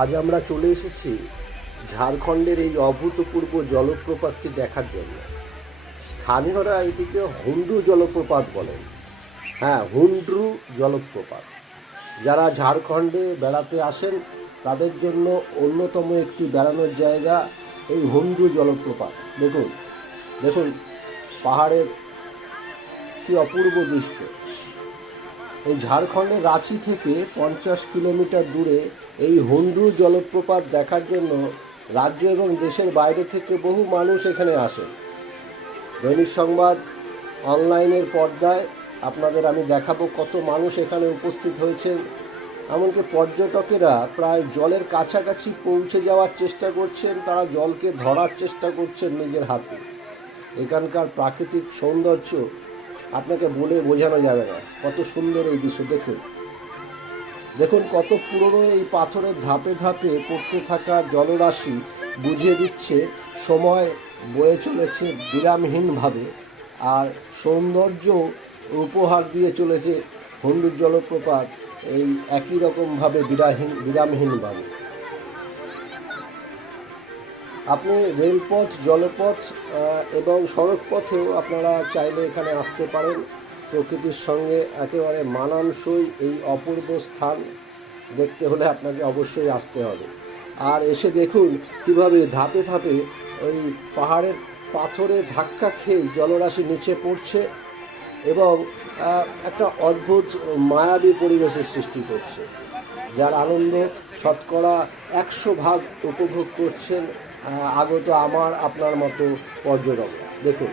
আজ আমরা চলে এসেছি ঝাড়খণ্ডের এই অভূতপূর্ব জলপ্রপাতটি দেখার জন্য। স্থানীয়রা এটিকে হুন্ডু জলপ্রপাত বলেন। হ্যাঁ হুন্ড্রু জলপ্রপাত। যারা ঝাড়খণ্ডে বেড়াতে আসেন, তাদের জন্য অন্যতম একটি বেড়ানোর জায়গা এই হুন্ড্রু জলপ্রপাত। দেখুন দেখুন, পাহাড়ের কি অপূর্ব দৃশ্য। ঝাড়খণ্ডের রাঁচি থেকে পঞ্চাশ কিলোমিটার দূরে এই হুন্ডু জলপ্রপাত দেখার জন্য রাজ্য এবং দেশের বাইরে থেকে বহু মানুষ এখানে আসেন। দৈনিক সংবাদ অনলাইনের পর্দায় আপনাদের আমি দেখাবো কত মানুষ এখানে উপস্থিত হয়েছেন। এমনকি পর্যটকেরা প্রায় জলের কাছাকাছি পৌঁছে যাওয়ার চেষ্টা করছেন, তারা জলকে ধরার চেষ্টা করছেন নিজের হাতে। এখানকার প্রাকৃতিক সৌন্দর্য আপনাকে বলে বোঝানো যাবে না। কত সুন্দর এই দৃশ্য, দেখুন। দেখুন, কত পুরনো এই পাথরের ধাপে ধাপে পড়তে থাকা জলরাশি বুঝিয়ে দিচ্ছে, সময় বয়ে চলেছে বিরামহীনভাবে, আর সৌন্দর্য উপহার দিয়ে চলেছে হন্ডুর জলপ্রপাত, এই একই রকমভাবে বিরাহীন বিরামহীনভাবে। আপনি রেলপথ, জলপথ এবং সড়ক পথেও আপনারা চাইলে এখানে আসতে পারেন। প্রকৃতির সঙ্গে একেবারে মানানসই এই অপূর্ব স্থান। দেখতে হলে আপনাকে অবশ্যই আসতে হবে। আর এসে দেখুন কীভাবে ধাপে ধাপে ওই পাহাড়ের পাথরে ধাক্কা খেয়ে জলরাশি নিচে পড়ছে এবং একটা অদ্ভুত মায়াবী পরিবেশের সৃষ্টি করছে। যার আনন্দ শতকরা একশো ভাগ উপভোগ করছেন আগত আমার আপনার মতো পর্যটক। দেখুন